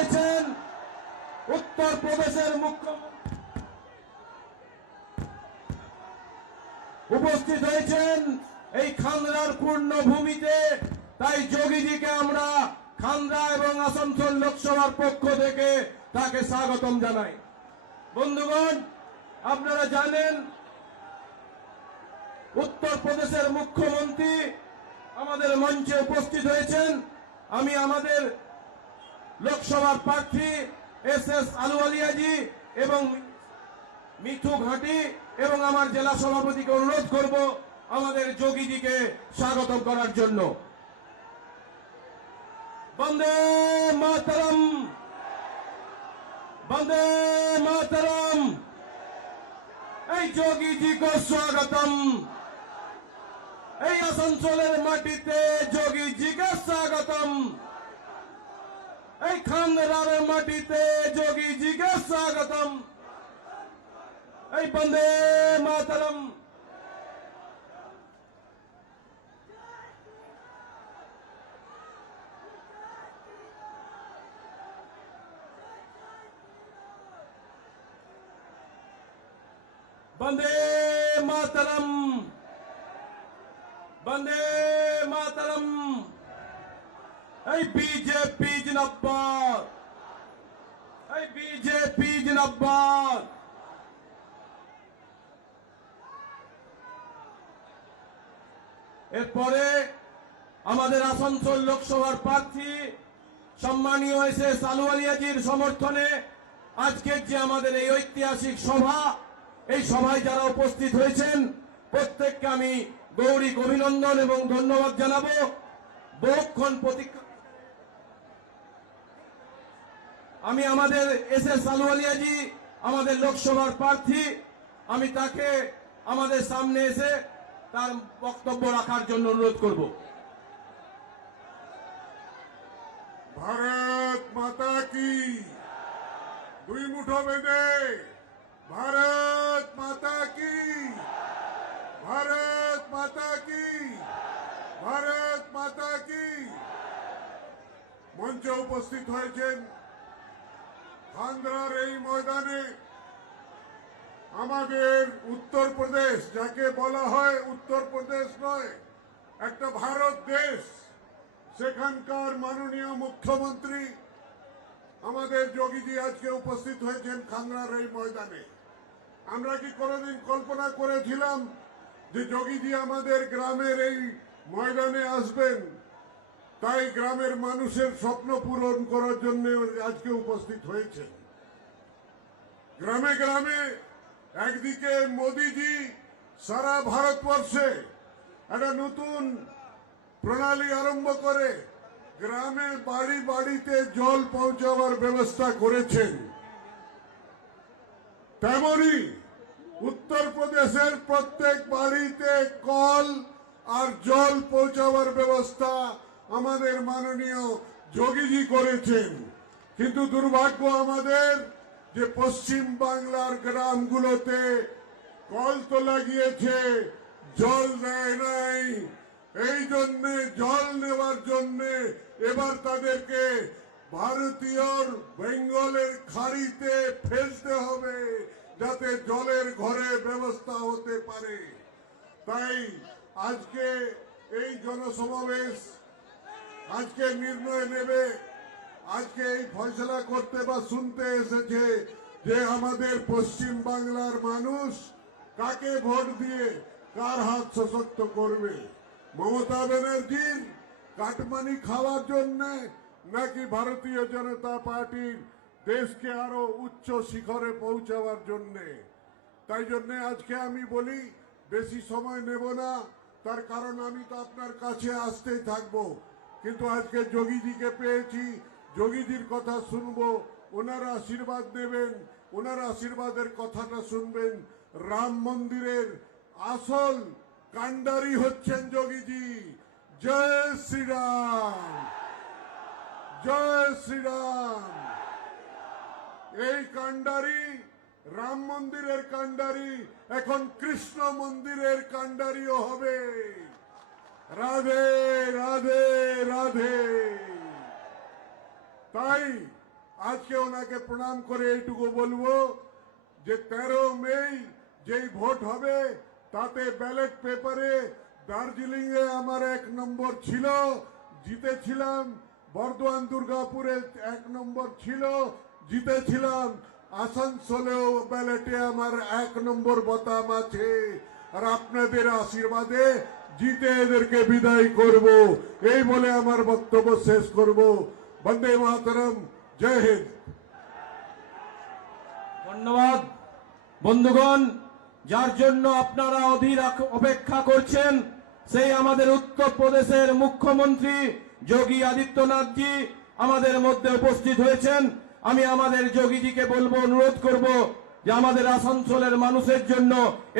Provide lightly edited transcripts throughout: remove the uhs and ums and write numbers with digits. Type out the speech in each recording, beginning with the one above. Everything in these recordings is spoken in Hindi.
হয়েছেন উত্তর প্রদেশের মুখ্যমন্ত্রী, উপস্থিত হয়েছেন এই খান্ডার পূর্ণভূমিতে। তাই যোগীজিকে আমরা খান্ডা এবং আসানসোল লোকসভার পক্ষ থেকে তাকে স্বাগতম জানাই। বন্ধুগণ, আপনারা জানেন উত্তর প্রদেশের মুখ্যমন্ত্রী আমাদের মঞ্চে উপস্থিত হয়েছেন। আমি আমাদের লোকসভার প্রার্থী এস আলুওয়ালিয়াজি এবং মিঠু ঘাটি এবং আমার জেলা সভাপতিকে অনুরোধ করব আমাদের যোগীজিকে স্বাগত করার জন্য। বন্দে মাতরম, বন্দে মাতরম। এই যোগীজিকে স্বাগতম। এই আসানসোলের মাটিতে যোগীজিকে স্বাগতম। এই খান্ডার মাটিতে যোগীজিকে স্বাগতম। এই বন্দে মাতরম। বন্দে মাতরম, বন্দে মাতরম। এই বিজেপি জিন্দাবাদ, এই বিজেপি জিন্দাবাদ। এরপরে আমাদের আসানসোল লোকসভার প্রার্থী সম্মানীয় এস আলুওয়ালিয়াজির সমর্থনে আজকের যে আমাদের এই ঐতিহাসিক সভা, এই সভায় যারা উপস্থিত হয়েছেন প্রত্যেককে আমি গৌরী অভিনন্দন এবং ধন্যবাদ জানাবো। বহুক্ষণ প্রতীক্ষা আমি আমাদের এস আলুওয়ালিয়াজি আমাদের লোকসভার প্রার্থী, আমি তাকে আমাদের সামনে এসে তার বক্তব্য রাখার জন্য অনুরোধ করব। ভারত মাতা কি, দুই মুঠো বেঁধে ভারত মাতা কি, ভারত মাতা কি, ভারত মাতা কি। মঞ্চে উপস্থিত হয়েছেন খান্ডার এই ময়দানে আমাদের উত্তরপ্রদেশ, যাকে বলা হয় উত্তরপ্রদেশ নয়, একটা ভারত দেশ, সেখানকার মাননীয় মুখ্যমন্ত্রী আমাদের যোগীজি আজকে উপস্থিত হয়েছেন খান্ডার এই ময়দানে। আমরা কি কোনোদিন কল্পনা করেছিলাম যে যোগীজি আমাদের গ্রামের এই ময়দানে আসবেন? তাই গ্রামের মানুষের স্বপ্ন পূরণ করার জন্য আজকে উপস্থিত হয়েছেন। গ্রামে গ্রামে একদিকে মোদিজি সারা ভারতবর্ষে একটা নতুন প্রণালী আরম্ভ করে গ্রামে বাড়ি বাড়িতে জল পৌঁছাবার ব্যবস্থা করেছেন, তেমনি উত্তরপ্রদেশের প্রত্যেক বাড়িতে কল আর জল পৌঁছাবার ব্যবস্থা আমাদের মাননীয় যোগীজি করেছেন। কিন্তু দুর্ভাগ্য আমাদের যে পশ্চিম বাংলার গ্রামগুলোতে কল তো লাগিয়েছে, জল দেয় নাই। এই জন্য জল নেওয়ার জন্য এবার তাদেরকে ভারতীয় বেঙ্গলের খাড়িতে ফেলতে হবে, যাতে জলের ঘরে ব্যবস্থা হতে পারে। তাই আজকে এই জনসমাবেশ আজকে নির্ণয় নেবে, আজকে এই ফয়সলা করতে বা শুনতে এসেছে যে আমাদের পশ্চিম বাংলার মানুষ কাকে ভোট দিয়ে কার হাত সশক্ত করবে, মমতা ব্যানার্জির কাটমানি খাওয়ার জন্য নাকি ভারতীয় জনতা পার্টির দেশকে আরো উচ্চ শিখরে পৌঁছাবার জন্য। তাই জন্য আজকে আমি বলি বেশি সময় নেব না, তার কারণ আমি তো আপনার কাছে আসতেই থাকবো। কিন্তু আজকে যোগীজিকে পেয়েছি, যোগীজির কথা শুনবো, ওনারা আশীর্বাদ দেবেন, ওনার আশীর্বাদের কথাটা শুনবেন। রাম মন্দিরের আসল কান্ডারি হচ্ছেন যোগীজি। জয় শ্রীরাম, জয় শ্রীরাম। এই কান্ডারি, রাম মন্দিরের কান্ডারি এখন কৃষ্ণ মন্দিরের কান্ডারিও হবে। রাধে রাধে রাধে। তাই আজকে ওনাকে প্রণাম করে এইটুকু বলবো যে 13 মে যেই ভোট হবে তাতে ব্যালট পেপারে দার্জিলিং এ আমার 1 নম্বর ছিল, জিতেছিলাম। বর্ধমান দুর্গাপুরে 1 নম্বর ছিল, জিতেছিলাম। আসানসোলেও ব্যালটে আমার 1 নম্বর বোতাম আছে। আর আপনাদের আশীর্বাদে জিতে এদেরকে বিদায় করব, এই বলে আমার বক্তব্য শেষ করব। বন্দে মাতরম, জয় হিন্দ। ধন্যবাদ বন্ধুগণ, যার জন্য আপনারা অধীর অপেক্ষা করছেন সেই আমাদের উত্তরপ্রদেশের মুখ্যমন্ত্রী যোগী আদিত্যনাথজি আমাদের মধ্যে উপস্থিত হয়েছেন। আমি আমাদের যোগীজিকে বলবো, অনুরোধ করব যে আমাদের আসানসোলের মানুষের জন্য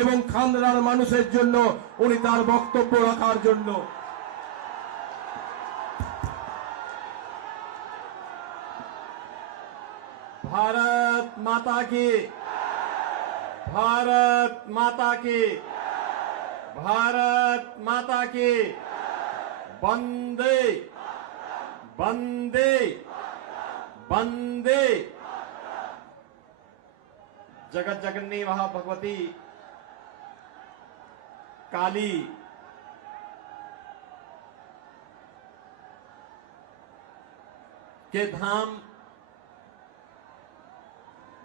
এবং খান্ডার মানুষের জন্য উনি তার বক্তব্য রাখার জন্য। भारत माता की, भारत माता की, भारत माता की। वंदे वंदे वंदे। जगत जगन्नी वहा भगवती काली के धाम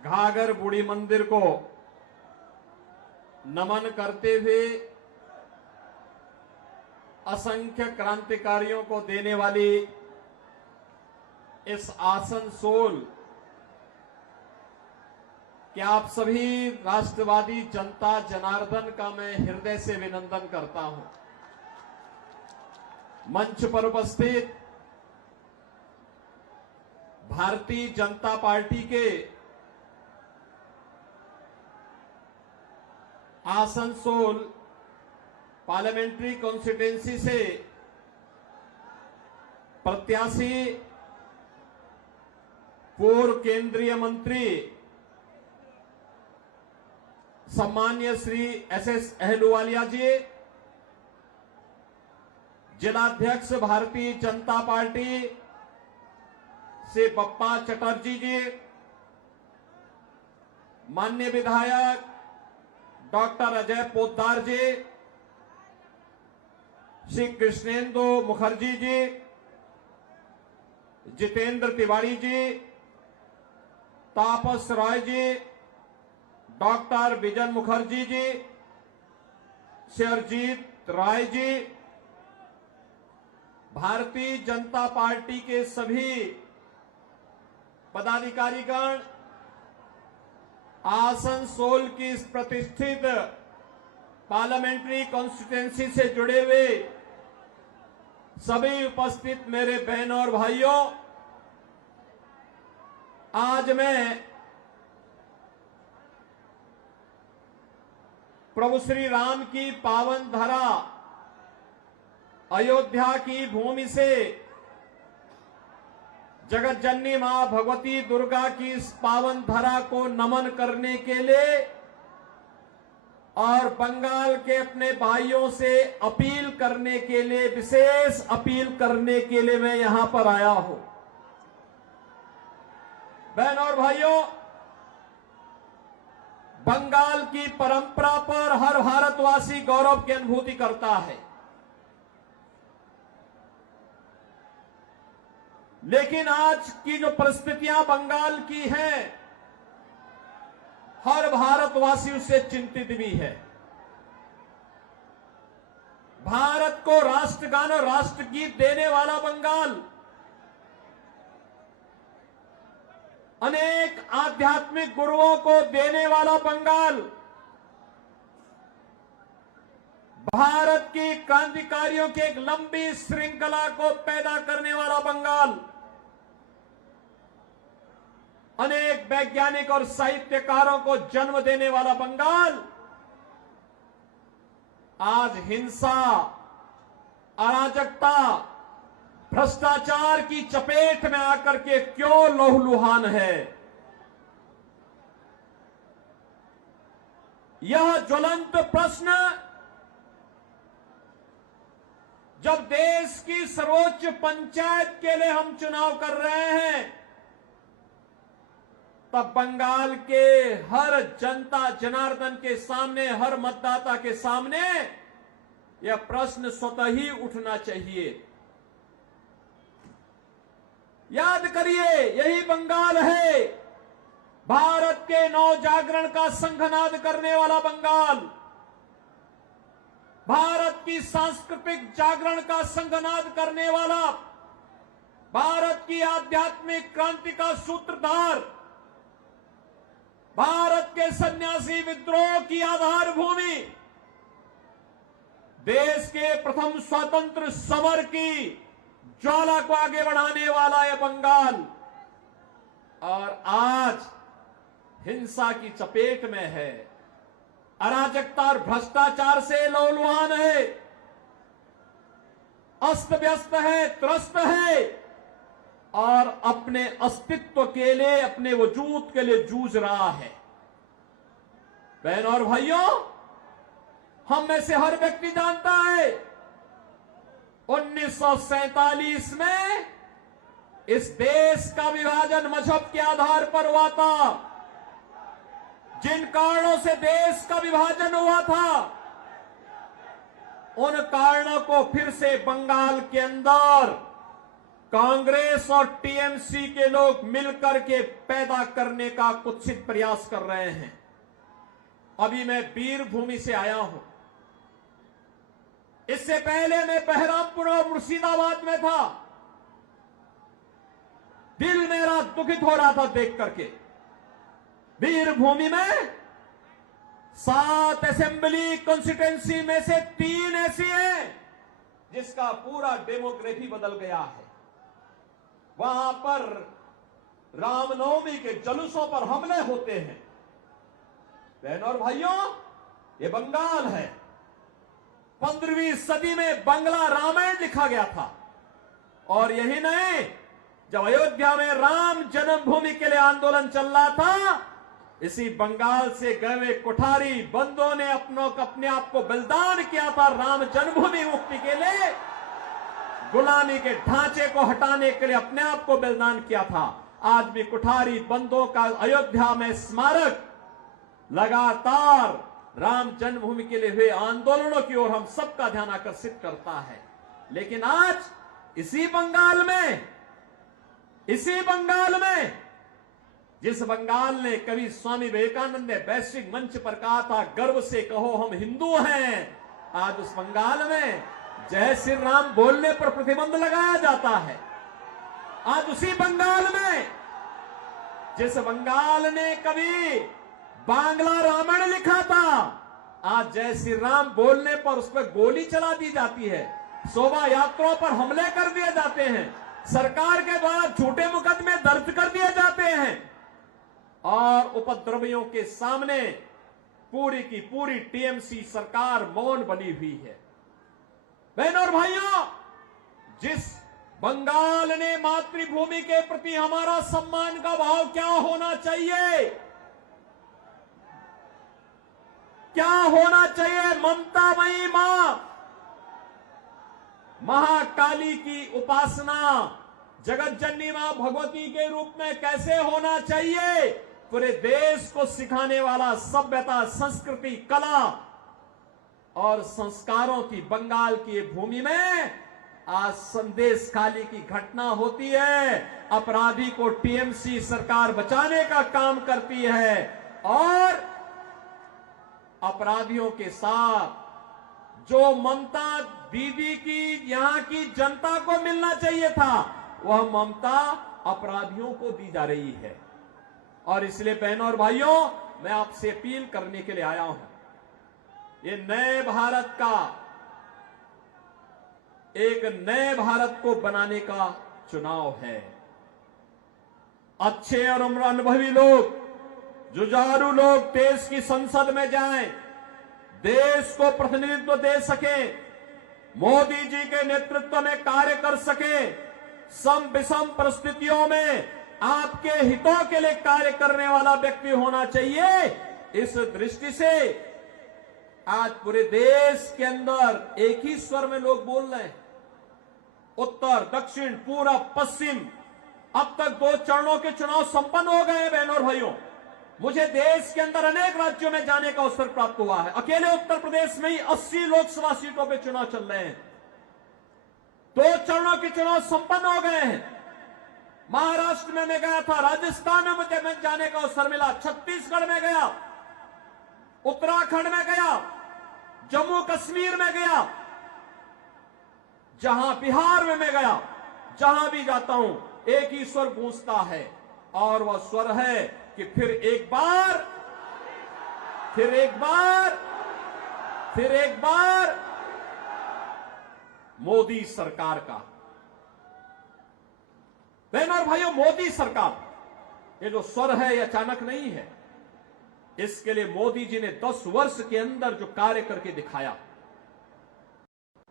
घाघर बूढ़ी मंदिर को नमन करते हुए असंख्य क्रांतिकारियों को देने वाली इस आसनसोल कि आप सभी राष्ट्रवादी जनता जनार्दन का मैं हृदय से अभिनंदन करता हूं। मंच पर उपस्थित भारतीय जनता पार्टी के आसनसोल पार्लियामेंट्री कॉन्स्टिट्यूंसी से प्रत्याशी पूर्व केंद्रीय मंत्री सम्मान्य श्री एस अहलुवालिया जी, जिलाध्यक्ष भारतीय जनता पार्टी से बप्पा चटर्जी जी, माननीय विधायक डॉक्टर अजय पोद्दार जी, श्री कृष्णेंदु मुखर्जी जी, जितेंद्र तिवारी जी, तापस रॉय जी, doctor vision Mukherjee ji, शेरजीत Rai ji, Bharatiya Janata party के सभी पदाधिकारीगण, आसनसोल की इस प्रतिष्ठित पार्लियामेंट्री कॉन्स्टिट्यूंसी से जुड़े हुए सभी उपस्थित मेरे बहनों और भाइयों, आज मैं प्रभु श्री राम की पावन धरा अयोध्या की भूमि से जगत जननी मां भगवती दुर्गा की इस पावन धरा को नमन करने के लिए और बंगाल के अपने भाइयों से अपील करने के लिए, विशेष अपील करने के लिए मैं यहां पर आया हूं। बहन और भाइयों, बंगाल की परंपरा पर हर भारतवासी गौरव की अनुभूति करता है, लेकिन आज की जो परिस्थितियां बंगाल की हैं, हर भारतवासी उससे चिंतित भी है। भारत को राष्ट्रगान और राष्ट्रगीत देने वाला बंगाल, अनेक आध्यात्मिक गुरुओं को देने वाला बंगाल, भारत की क्रांतिकारियों की एक लंबी श्रृंखला को पैदा करने वाला बंगाल, अनेक वैज्ञानिक और साहित्यकारों को जन्म देने वाला बंगाल आज हिंसा, अराजकता, भ्रष्टाचार की चपेट में आकर के क्यों लहूलुहान है? यह ज्वलंत प्रश्न जब देश की सर्वोच्च पंचायत के लिए हम चुनाव कर रहे हैं, तब बंगाल के हर जनता जनार्दन के सामने, हर मतदाता के सामने यह प्रश्न स्वतः ही उठना चाहिए। याद करिए, यही बंगाल है, भारत के नव जागरण का शंखनाद करने वाला बंगाल, भारत की सांस्कृतिक जागरण का शंखनाद करने वाला, भारत की आध्यात्मिक क्रांति का सूत्रधार, भारत के सन्यासी विद्रोह की आधार भूमि, देश के प्रथम स्वतंत्र समर की ज्वाला को आगे बढ़ाने वाला यह बंगाल, और आज हिंसा की चपेट में है, अराजकता और भ्रष्टाचार से लहूलुहान है, अस्त व्यस्त है, त्रस्त है, और अपने अस्तित्व के लिए, अपने वजूद के लिए जूझ रहा है। बहनों और भाइयों, हम में से हर व्यक्ति जानता है 1947 में इस देश का विभाजन मजहब के आधार पर हुआ था। जिन कारणों से देश का विभाजन हुआ था, उन कारणों को फिर से बंगाल के अंदर कांग्रेस और टीएमसी के लोग मिलकर के पैदा करने का कुत्सित प्रयास कर रहे हैं। अभी मैं वीरभूमि से आया हूं। इससे पहले मैं बहरामपुर और मुर्शिदाबाद में था। दिल मेरा दुखित हो रहा था देख करके। वीरभूमि में 7 असेंबली कॉन्स्टिट्यूंसी में से 3 ऐसी हैं जिसका पूरा डेमोग्राफी बदल गया है। वहां पर रामनवमी के जुलूसों पर हमले होते हैं। बहनों और भाइयों, ये बंगाल है। 15वीं सदी में बंगला रामायण लिखा गया था। और यही नहीं, जब अयोध्या में राम जन्मभूमि के लिए आंदोलन चल रहा था, इसी बंगाल से गए हुए कुठारी बंदों ने अपने आप को बलिदान किया था राम जन्मभूमि मुक्ति के लिए। गुलामी के ढांचे को हटाने के लिए अपने आप को बलिदान किया था। आज भी कुठारी बंदों का अयोध्या में स्मारक लगातार राम जन्मभूमि के लिए हुए आंदोलनों की ओर हम सबका ध्यान आकर्षित करता है। लेकिन आज इसी बंगाल में जिस बंगाल ने कभी स्वामी विवेकानंद ने वैश्विक मंच पर कहा था, गर्व से कहो हम हिंदू हैं, आज उस बंगाल में जय श्री राम बोलने पर प्रतिबंध लगाया जाता है। आज उसी बंगाल में, जिस बंगाल ने कभी बांग्ला रामायण लिखा था, आज जय श्री राम बोलने पर उस पर गोली चला दी जाती है, शोभा यात्राओं पर हमले कर दिए जाते हैं, सरकार के द्वारा झूठे मुकदमे दर्ज कर दिए जाते हैं, और उपद्रवियों के सामने पूरी की पूरी टीएमसी सरकार मौन बनी हुई है। बहनों और भाइयों, जिस बंगाल ने मातृभूमि के प्रति हमारा सम्मान का भाव क्या होना चाहिए, क्या होना चाहिए, ममतामयी मां महाकाली की उपासना जगत जननी मां भगवती के रूप में कैसे होना चाहिए, पूरे देश को सिखाने वाला सभ्यता, संस्कृति, कला और संस्कारों की बंगाल की भूमि में आज संदेश खाली की घटना होती है। अपराधी को टीएमसी सरकार बचाने का काम करती है, और अपराधियों के साथ जो ममता दीदी की यहां की जनता को मिलना चाहिए था, वह ममता अपराधियों को दी जा रही है। और इसलिए बहनों और भाइयों, मैं आपसे अपील करने के लिए आया हूं। ये नए भारत का, एक नए भारत को बनाने का चुनाव है। अच्छे और अनुभवी लोग, जुझारू लोग देश की संसद में जाएं, देश को प्रतिनिधित्व दे सकें, मोदी जी के नेतृत्व में कार्य कर सकें, सम विषम परिस्थितियों में आपके हितों के लिए कार्य करने वाला व्यक्ति होना चाहिए। इस दृष्टि से आज पूरे देश के अंदर एक ही स्वर में लोग बोल रहे हैं। उत्तर, दक्षिण, पूरब, पश्चिम, अब तक 2 चरणों के चुनाव संपन्न हो गए हैं बहनों और भाइयों। मुझे देश के अंदर अनेक राज्यों में जाने का अवसर प्राप्त हुआ है। अकेले उत्तर प्रदेश में ही 80 लोकसभा सीटों पे चुनाव चल रहे हैं। 2 चरणों के चुनाव संपन्न हो गए हैं। महाराष्ट्र में मैं गया था, राजस्थान में मुझे जाने का अवसर मिला, छत्तीसगढ़ में गया, उत्तराखंड में गया, जम्मू कश्मीर में गया, जहां बिहार में मैं गया, जहां भी जाता हूं एक ही स्वर गूंजता है, और वह स्वर है कि फिर एक बार मोदी सरकार का। बहनों और भाइयों, मोदी सरकार, ये जो स्वर है ये अचानक नहीं है। इसके लिए मोदी जी ने 10 वर्ष के अंदर जो कार्य करके दिखाया,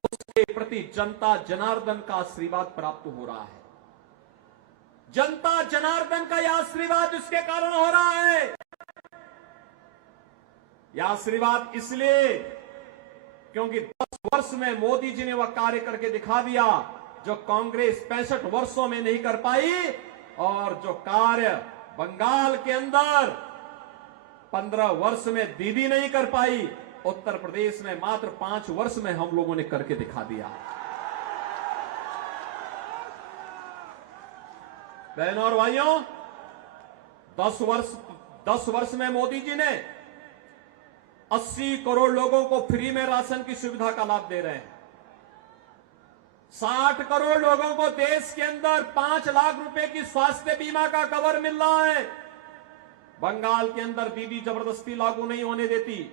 उसके प्रति जनता जनार्दन का आशीर्वाद प्राप्त हो रहा है। जनता जनार्दन का यह आशीर्वाद इसके कारण हो रहा है। यह आशीर्वाद इसलिए क्योंकि 10 वर्ष में मोदी जी ने वह कार्य करके दिखा दिया जो कांग्रेस 65 वर्षों में नहीं कर पाई, और जो कार्य बंगाल के अंदर 15 वर्ष में दीदी नहीं कर पाई, उत्तर प्रदेश में मात्र 5 वर्ष में हम लोगों ने करके दिखा दिया। बहनों और भाइयों, 10 वर्ष में मोदी जी ने 80 करोड़ लोगों को फ्री में राशन की सुविधा का लाभ दे रहे हैं। 60 करोड़ लोगों को देश के अंदर 5 लाख रुपए की स्वास्थ्य बीमा का कवर मिल रहा है। बंगाल के अंदर दीदी जबरदस्ती लागू नहीं होने देती।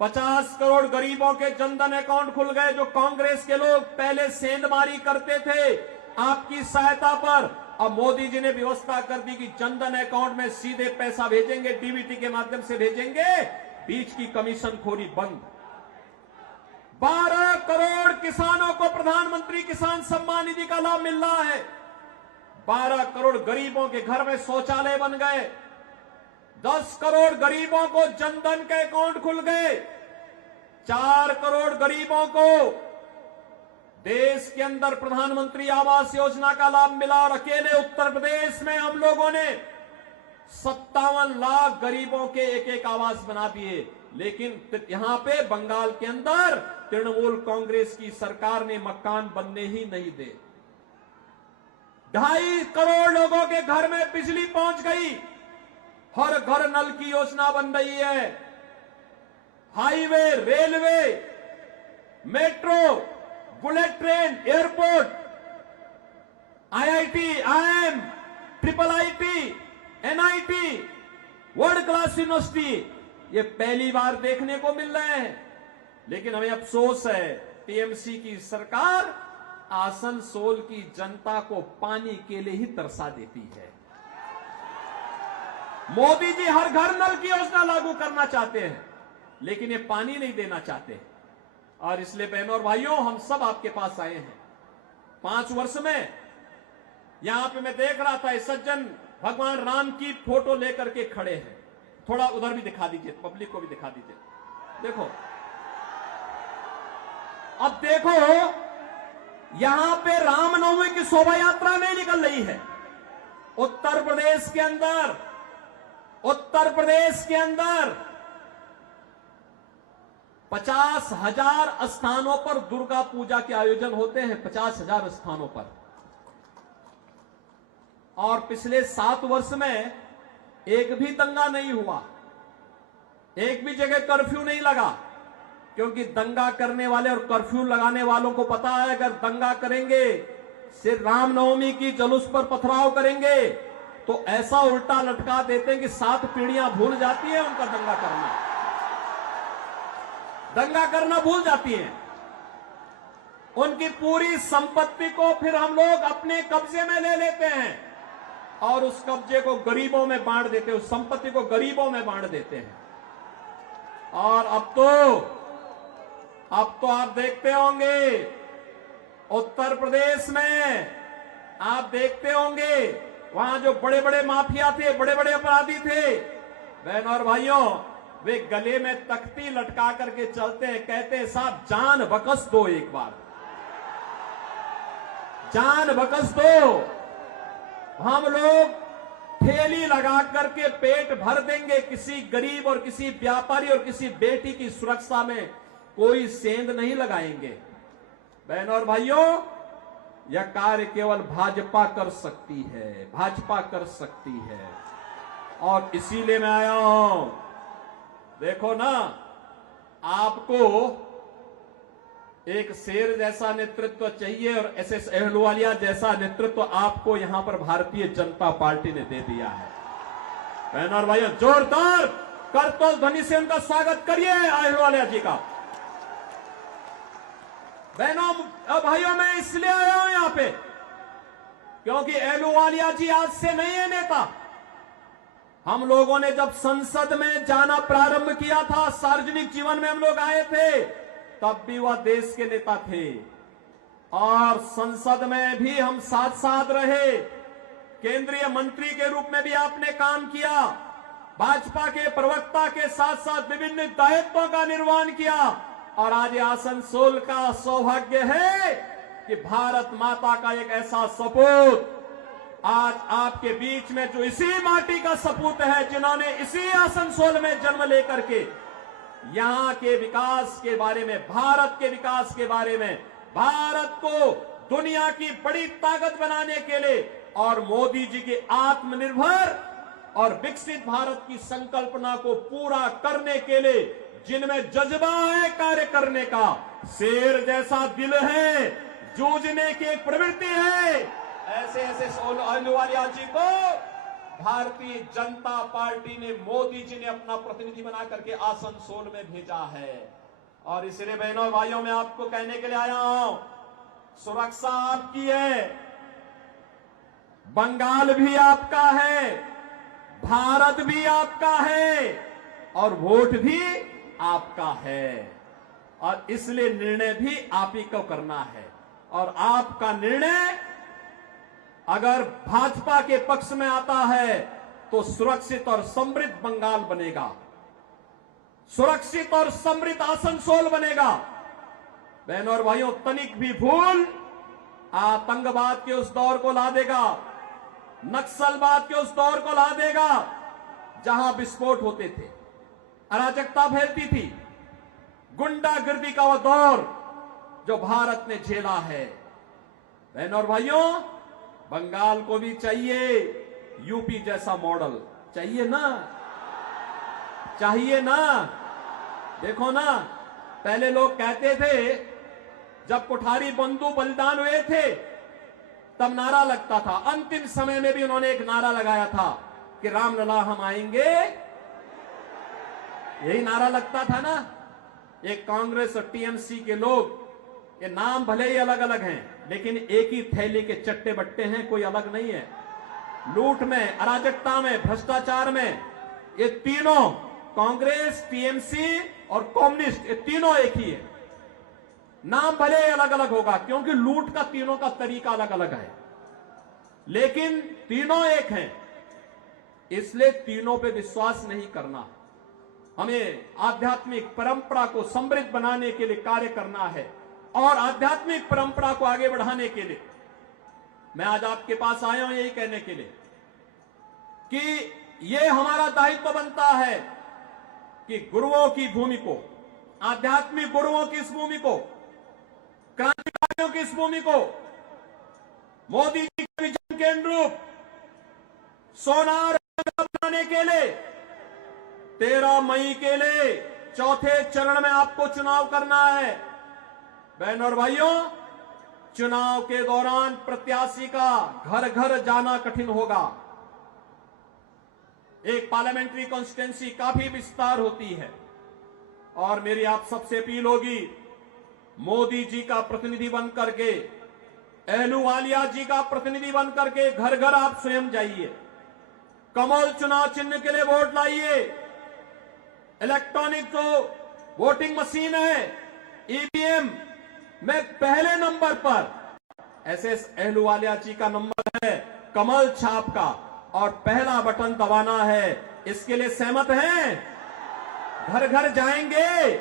50 करोड़ गरीबों के जनधन अकाउंट खुल गए। जो कांग्रेस के लोग पहले सेंधमारी करते थे आपकी सहायता पर, अब मोदी जी ने व्यवस्था कर दी कि जनधन अकाउंट में सीधे पैसा भेजेंगे, डीबीटी के माध्यम से भेजेंगे, बीच की कमीशन खोरी बंद। 12 करोड़ किसानों को प्रधानमंत्री किसान सम्मान निधि का लाभ मिल रहा है। 12 करोड़ गरीबों के घर में शौचालय बन गए। 10 करोड़ गरीबों को जनधन के अकाउंट खुल गए। 4 करोड़ गरीबों को देश के अंदर प्रधानमंत्री आवास योजना का लाभ मिला, और अकेले उत्तर प्रदेश में हम लोगों ने 57 लाख गरीबों के एक आवास बना दिए। लेकिन यहां पे बंगाल के अंदर तृणमूल कांग्रेस की सरकार ने मकान बनने ही नहीं दे। 2.5 करोड़ लोगों के घर में बिजली पहुंच गई। हर घर नल की योजना बन रही है। Highway, railway, metro, bullet train, airport, IIT, IIM, IIIT, NIT, world class university, ये पहली बार देखने को मिल रहे हैं। लेकिन हमें अफसोस है, टीएमसी की सरकार आसनसोल की जनता को पानी के लिए ही तरसा देती है। मोदी जी हर घर नल की योजना लागू करना चाहते हैं, लेकिन ये पानी नहीं देना चाहते। और इसलिए बहनों और भाइयों, हम सब आपके पास आए हैं। 5 वर्ष में यहां पे मैं देख रहा था, इस सज्जन भगवान राम की फोटो लेकर के खड़े हैं। थोड़ा उधर भी दिखा दीजिए, पब्लिक को भी दिखा दीजिए। देखो, अब देखो, यहां पे रामनवमी की शोभा यात्रा नहीं निकल रही है। उत्तर प्रदेश के अंदर 50,000 स्थानों पर दुर्गा पूजा के आयोजन होते हैं। 50,000 स्थानों पर। और पिछले 7 वर्ष में एक भी दंगा नहीं हुआ, एक भी जगह कर्फ्यू नहीं लगा, क्योंकि दंगा करने वाले और कर्फ्यू लगाने वालों को पता है, अगर दंगा करेंगे, सिर्फ रामनवमी की जुलूस पर पथराव करेंगे, तो ऐसा उल्टा लटका देते हैं कि 7 पीढ़ियां भूल जाती है उनका दंगा करना भूल जाती है। उनकी पूरी संपत्ति को फिर हम लोग अपने कब्जे में ले लेते हैं और उस कब्जे को गरीबों में बांट देते हैं, उस संपत्ति को गरीबों में बांट देते हैं। और अब तो आप देखते होंगे, उत्तर प्रदेश में आप देखते होंगे, वहां जो बड़े बड़े माफिया थे, बड़े बड़े अपराधी थे, बहनों और भाइयों, वे गले में तख्ती लटका करके चलते हैं, कहते हैं साहब जान बकस दो, एक बार जान बकस दो। हम लोग ठेली लगा करके पेट भर देंगे, किसी गरीब और किसी व्यापारी और किसी बेटी की सुरक्षा में कोई सेंध नहीं लगाएंगे। बहनों और भाइयों, यह कार्य केवल भाजपा कर सकती है, भाजपा कर सकती है, और इसीलिए मैं आया हूं। देखो ना, आपको एक शेर जैसा नेतृत्व चाहिए और एसएस अहलुवालिया जैसा नेतृत्व आपको यहां पर भारतीय जनता पार्टी ने दे दिया है। बहनों और भाइयों, जोरदार करतल ध्वनि से उनका स्वागत करिए अहलुवालिया जी का। बहनों और भाइयों, मैं इसलिए आया हूं यहां पे क्योंकि अहलुवालिया जी आज से नहीं है नेता। हम लोगों ने जब संसद में जाना प्रारंभ किया था, सार्वजनिक जीवन में हम लोग आए थे, तब भी वह देश के नेता थे और संसद में भी हम साथ साथ रहे। केंद्रीय मंत्री के रूप में भी आपने काम किया, भाजपा के प्रवक्ता के साथ साथ विभिन्न दायित्वों का निर्वहन किया, और आज आसनसोल का सौभाग्य है कि भारत माता का एक ऐसा सपूत आज आपके बीच में, जो इसी माटी का सपूत है, जिन्होंने इसी आसनसोल में जन्म लेकर के यहां के विकास के बारे में, भारत के विकास के बारे में, भारत को दुनिया की बड़ी ताकत बनाने के लिए और मोदी जी के आत्मनिर्भर और विकसित भारत की संकल्पना को पूरा करने के लिए जिनमें जज्बा है कार्य करने का, शेर जैसा दिल है, जूझने की एक प्रवृत्ति है, ऐसे अहलुवालिया जी को भारतीय जनता पार्टी ने, मोदी जी ने अपना प्रतिनिधि बना करके आसनसोल में भेजा है। और इसलिए बहनों और भाइयों, मैं आपको कहने के लिए आया हूं, सुरक्षा आपकी है, बंगाल भी आपका है, भारत भी आपका है, और वोट भी आपका है, और इसलिए निर्णय भी आप ही को करना है। और आपका निर्णय अगर भाजपा के पक्ष में आता है तो सुरक्षित और समृद्ध बंगाल बनेगा, सुरक्षित और समृद्ध आसनसोल बनेगा। बहनों और भाइयों, तनिक भी भूल आतंकवाद के उस दौर को ला देगा, नक्सलवाद के उस दौर को ला देगा जहां विस्फोट होते थे, अराजकता फैलती थी, गुंडागर्दी का वह दौर जो भारत ने झेला है। बहनों और भाइयों, बंगाल को भी चाहिए यूपी जैसा मॉडल, चाहिए ना, चाहिए ना। देखो ना, पहले लोग कहते थे, जब कोठारी बंधु बलिदान हुए थे तब नारा लगता था, अंतिम समय में भी उन्होंने एक नारा लगाया था कि रामलला हम आएंगे, यही नारा लगता था ना। एक कांग्रेस और टीएमसी के लोग, ये नाम भले ही अलग अलग हैं लेकिन एक ही थैली के चट्टे बट्टे हैं, कोई अलग नहीं है। लूट में, अराजकता में, भ्रष्टाचार में, ये तीनों, कांग्रेस, टीएमसी और कम्युनिस्ट, ये तीनों एक ही है। नाम भले अलग अलग होगा क्योंकि लूट का तीनों का तरीका अलग अलग है, लेकिन तीनों एक हैं। इसलिए तीनों पे विश्वास नहीं करना, हमें आध्यात्मिक परंपरा को समृद्ध बनाने के लिए कार्य करना है और आध्यात्मिक परंपरा को आगे बढ़ाने के लिए मैं आज आपके पास आया हूं यही कहने के लिए कि यह हमारा दायित्व बनता है कि गुरुओं की भूमि को, आध्यात्मिक गुरुओं की इस भूमि को, क्रांतिकारियों की इस भूमि को मोदी जी के विजन के अनुरूप सोनार बनाने के लिए 13 मई के लिए चौथे चरण में आपको चुनाव करना है। बहनों और भाइयों, चुनाव के दौरान प्रत्याशी का घर घर जाना कठिन होगा। एक पार्लियामेंट्री कॉन्स्टिट्यूंसी काफी विस्तार होती है और मेरी आप सबसे अपील होगी, मोदी जी का प्रतिनिधि बन करके, अहलुवालिया जी का प्रतिनिधि बन करके घर घर आप स्वयं जाइए, कमल चुनाव चिन्ह के लिए वोट लाइए। इलेक्ट्रॉनिक जो वोटिंग मशीन है, ईवीएम में पहले नंबर पर एसएस अहलुवालिया जी का नंबर है, कमल छाप का, और पहला बटन दबाना है। इसके लिए सहमत हैं? घर घर जाएंगे,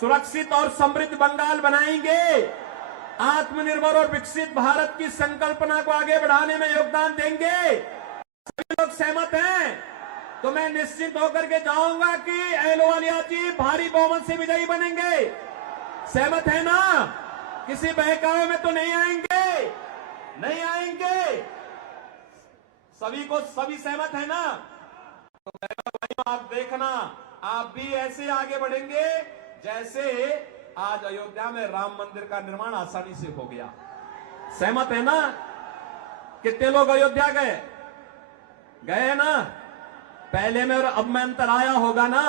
सुरक्षित और समृद्ध बंगाल बनाएंगे, आत्मनिर्भर और विकसित भारत की संकल्पना को आगे बढ़ाने में योगदान देंगे। सभी लोग सहमत हैं तो मैं निश्चित होकर के जाऊंगा कि अहलुवालिया जी भारी बहुमत से विजयी बनेंगे। सहमत है ना? किसी बहकावे में तो नहीं आएंगे, नहीं आएंगे। सभी सहमत है ना? तो भाइयों आप देखना, आप भी ऐसे आगे बढ़ेंगे जैसे आज अयोध्या में राम मंदिर का निर्माण आसानी से हो गया। सहमत है ना? कितने लोग अयोध्या गए ना? पहले में और अब में अंतर आया होगा ना?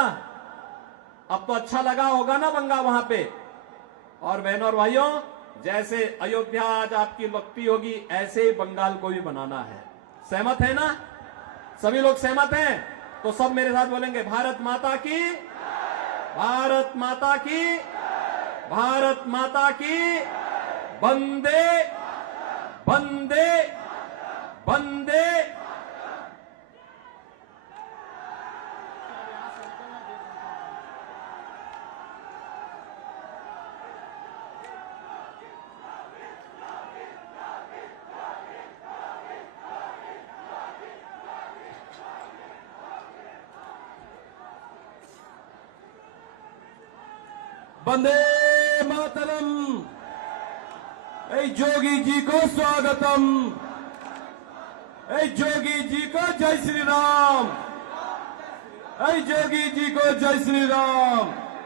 अब तो अच्छा लगा होगा ना बंगा वहां पे। और बहनों और भाइयों, जैसे अयोध्या आज आपकी लगती होगी ऐसे ही बंगाल को भी बनाना है। सहमत है ना? सभी लोग सहमत हैं तो सब मेरे साथ बोलेंगे, भारत माता की, भारत माता की, भारत माता की, वंदे वंदे वंदे। वंदे मातरम। जोगी जी को स्वागतम। जोगी जी को जय श्री राम। जोगी जी को जय श्री राम।